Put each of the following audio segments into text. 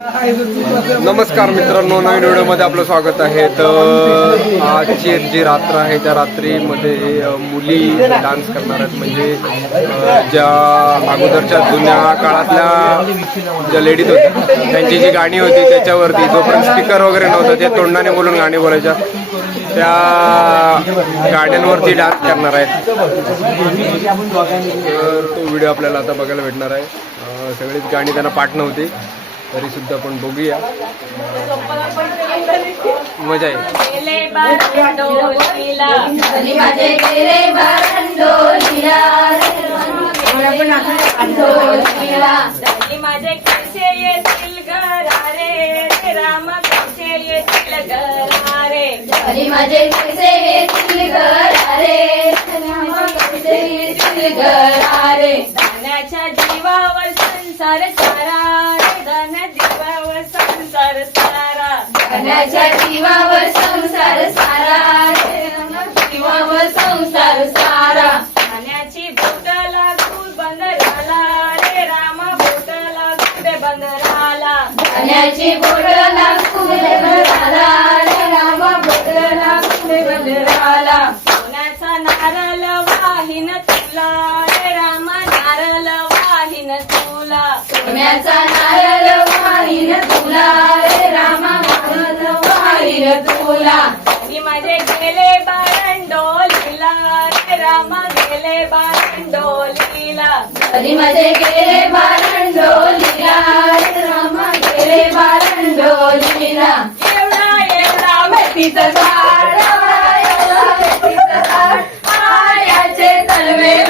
नमस्कार मित्रांनो नवीन व्हिडिओमध्ये आपलं स्वागत आहे. तर आजची जी रात्र आहे त्या रात्रीमध्ये मुली डान्स करणार आहेत. म्हणजे ज्या अगोदरच्या जुन्या काळातल्या ज्या लेडीज होत्या त्यांची जी गाणी होती त्याच्यावरती जोपर्यंत स्पीकर वगैरे नव्हतं ते तोंडाने बोलून गाणी बोलायच्या. त्या गाण्यांवरती डान्स करणार आहेत. तर तो व्हिडिओ आपल्याला आता बघायला भेटणार आहे. सगळीच गाणी त्यांना पाठ नव्हती. तरी सुद्धा आपण बघूया. मजा धनाच्या जीवावर संसार सारा धन जीवावर संसार सारा. धनाच्या जीवावर संसार सारा जीवावर संसार सारा. धनाची बोट लागू बंद झाला रे राम बोट लागू बंद राहिला धन्याची बोटला कुंडे भराला रे रामा बोटला कुंडे भराला सोन्याचा रम्याचा नारळ वाहीन तुला. रे रामा नारळ वाहीन तुला. मी माझे गेले बारंडोलीला. रे रामा गेले बारंडोलीला. तरी माझे गेले बारंडोलीला. रे रामा गेले बारंडोलीला. एवढा एवढा मेथीचं झाड. एवढा एवढा मेथीचं झाड. आयाचे तलवे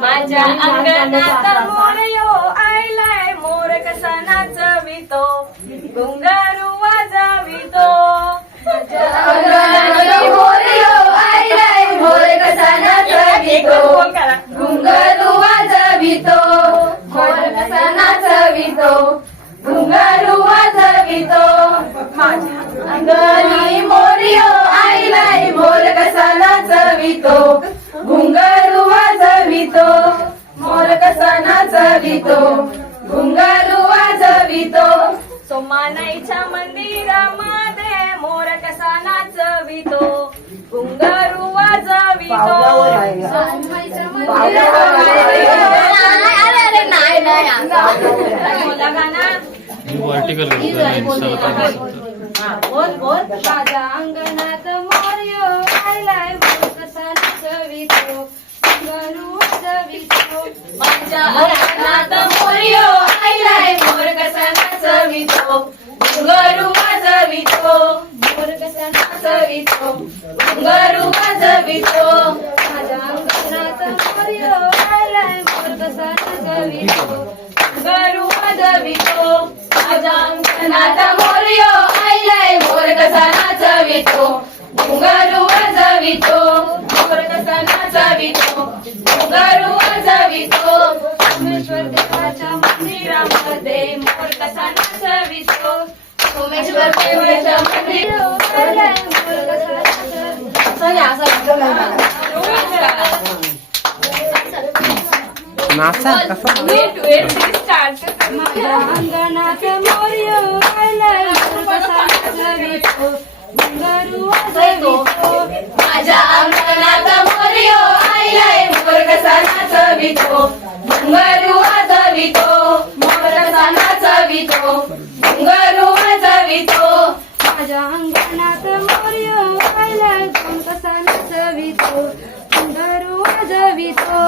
माझ्या अंगणात मोरयो आयलाय मोर कसा नाचवितो? गुंगारू वाजवितो. अंगणामध्ये मोरयो आयलाय मोर कसा नाचवितो? गुंगारू वाजवितो. मोर कसा नाचवितो? गुंगारू वाजवितो. माझ्या अंगण नाचवितो घुंगरू वाजवितो मोर कसा नाचवितो घुंगरू वाजवितो सोमानाईच्या मंदिरामध्ये मोर कसा नाचवितो घुंगारू वाजवितो बोला गाणं. आर्टिकल माझ्या अंगणात माझ्या अंगणात मोरयो आयलाय मोर कसा नाचवितो घुंगरू वाजवितो मोर कसा नाचवितो घुंगरू वाजवितो माझ्या अंगणात मोरयो आयलाय मोर कसा नाचवितो घुंगरू वाजवितो माझ्या अंगणात मोरयो आयलाय मोर कसा नाचवितो घुंगरू वाजवितो मोर कसा नाचवितो घुंगरू वाजवितो नाचा कसा अंगणात आयलाय मोर कसा विचो घुंगरू माझ्या अंगणात आयलाय मोर कसा नाचवितो घुंगरू वाजवितो मोर कसा नाचवितो घुंगरू अंगणात मोरयो आयलाय मोर कसा नाचवितो? घुंगरू वाजवितो.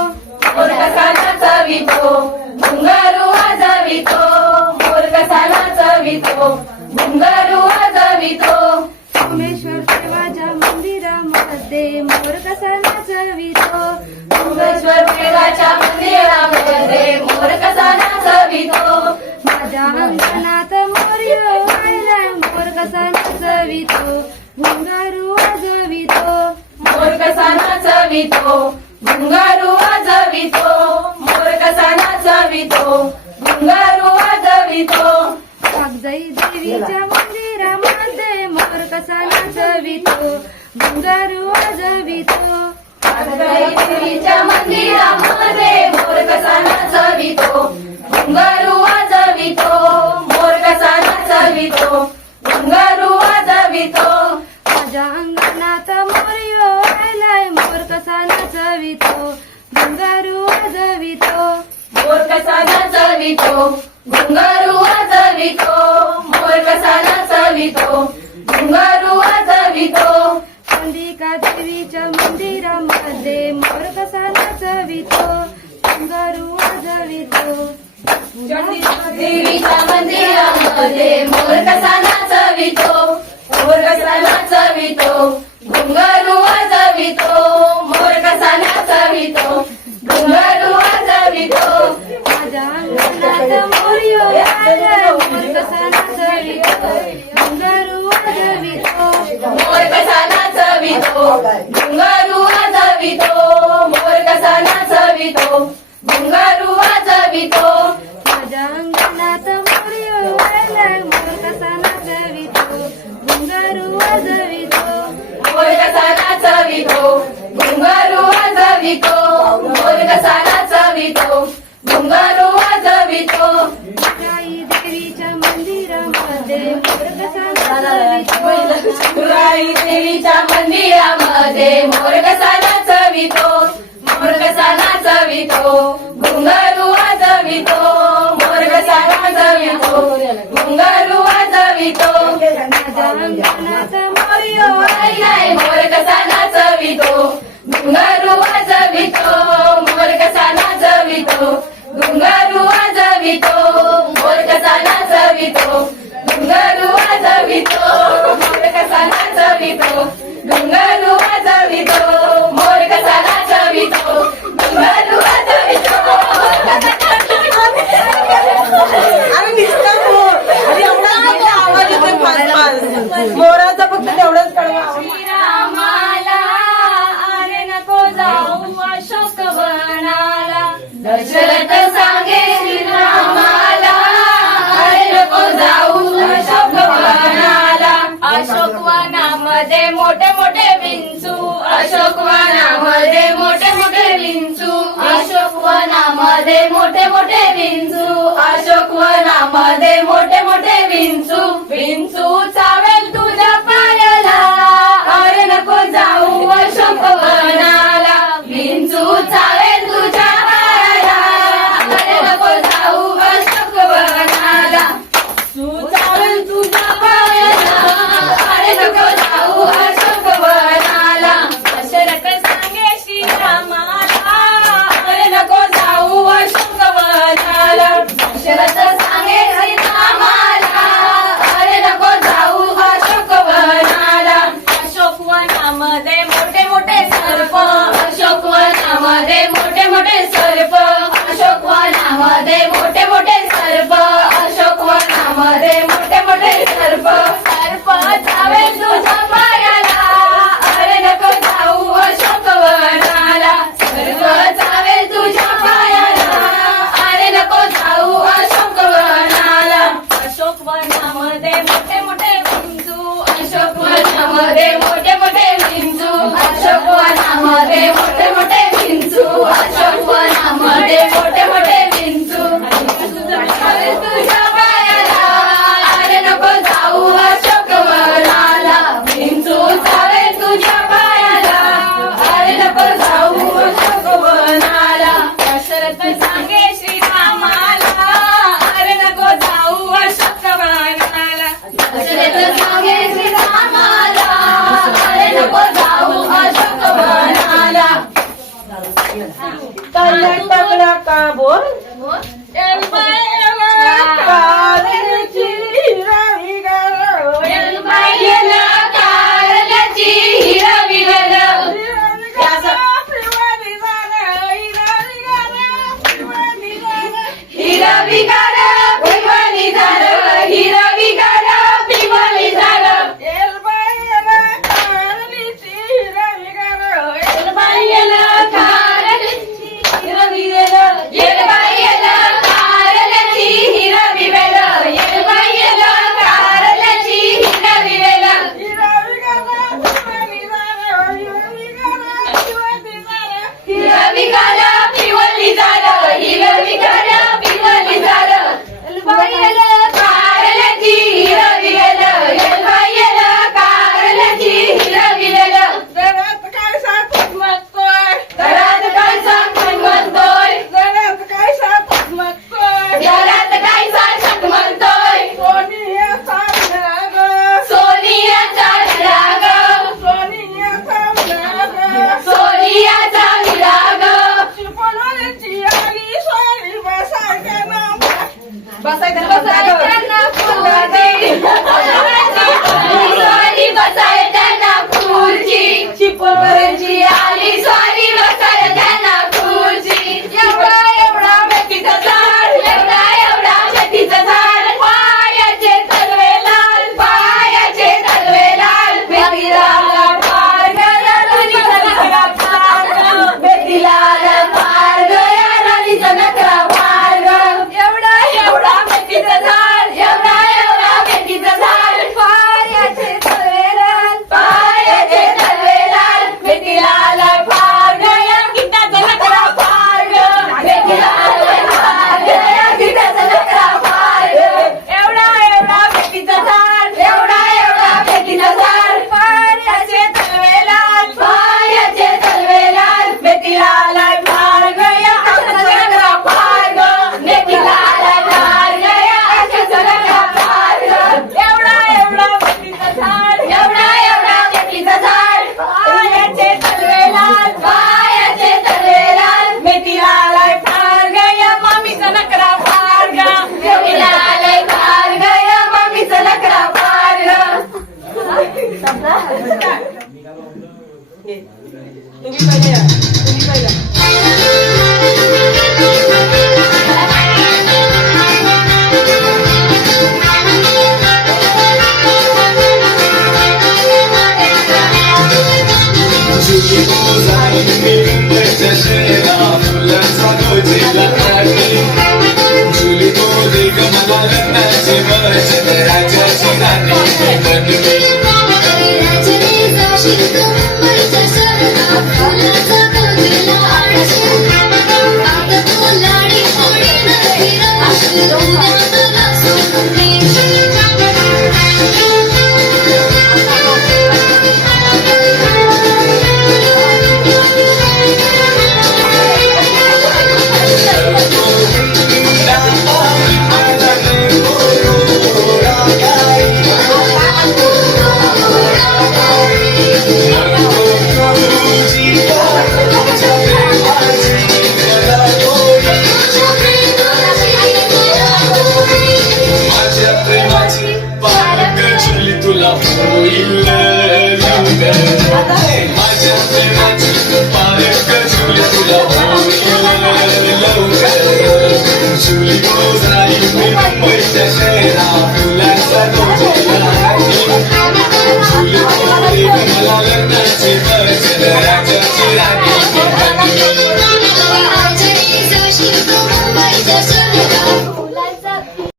मोर कसा वाजवितो घुंगारू वाजवितो. मोर कसा नाचवितो? वाजवितो. सोमेश्वर देवाच्या मंदिरामध्ये मोर कसा नाचवितो? सोमेश्वर देवाच्या मंदिरामध्ये मोर कसा नाचवितो? माझ्या अंगणात नाचवितो घुंगारू वाजवितो मोर कसा नाचवितो घुंगारू वाजवितो मोर कसा नाचवितो घुंगारू वाजवितो कागजाई देवीच्या मंदिरामध्ये मोर कसा नाचवितो घुंगारू वाजवितो कागदाई देवीच्या मंदिरामध्ये मोर कसा नाचवितो घुंगारू देवीच्या मंदिरामध्ये मोर कसा नाचवितो मोर कसा नाचवितो घुंगारू वाजवितो मोर कसा नाचवितो घुंगारू वाजवितो माझ्या अंगणात मोर्य मोर कसा नाचवितो घुंगारू वाजवितो मोर कसा नाचवितो घुंगारू वाजवितो घुंगारू वाजवितो मोर कसा नाचवितो घुंगारू वाजवितो मोर कसा नाचवितो अशोक वनामध्ये मोठे मोठे विंचू अशोक वनामध्ये मोठे मोठे विंचू अशोक वनामध्ये मोठे मोठे विंचू विंचू they want tabor. El baile la cara de chira vigaro. El baile la cara de chira vigaro. Casa. Ira vigaro. Ira vigaro. love for you.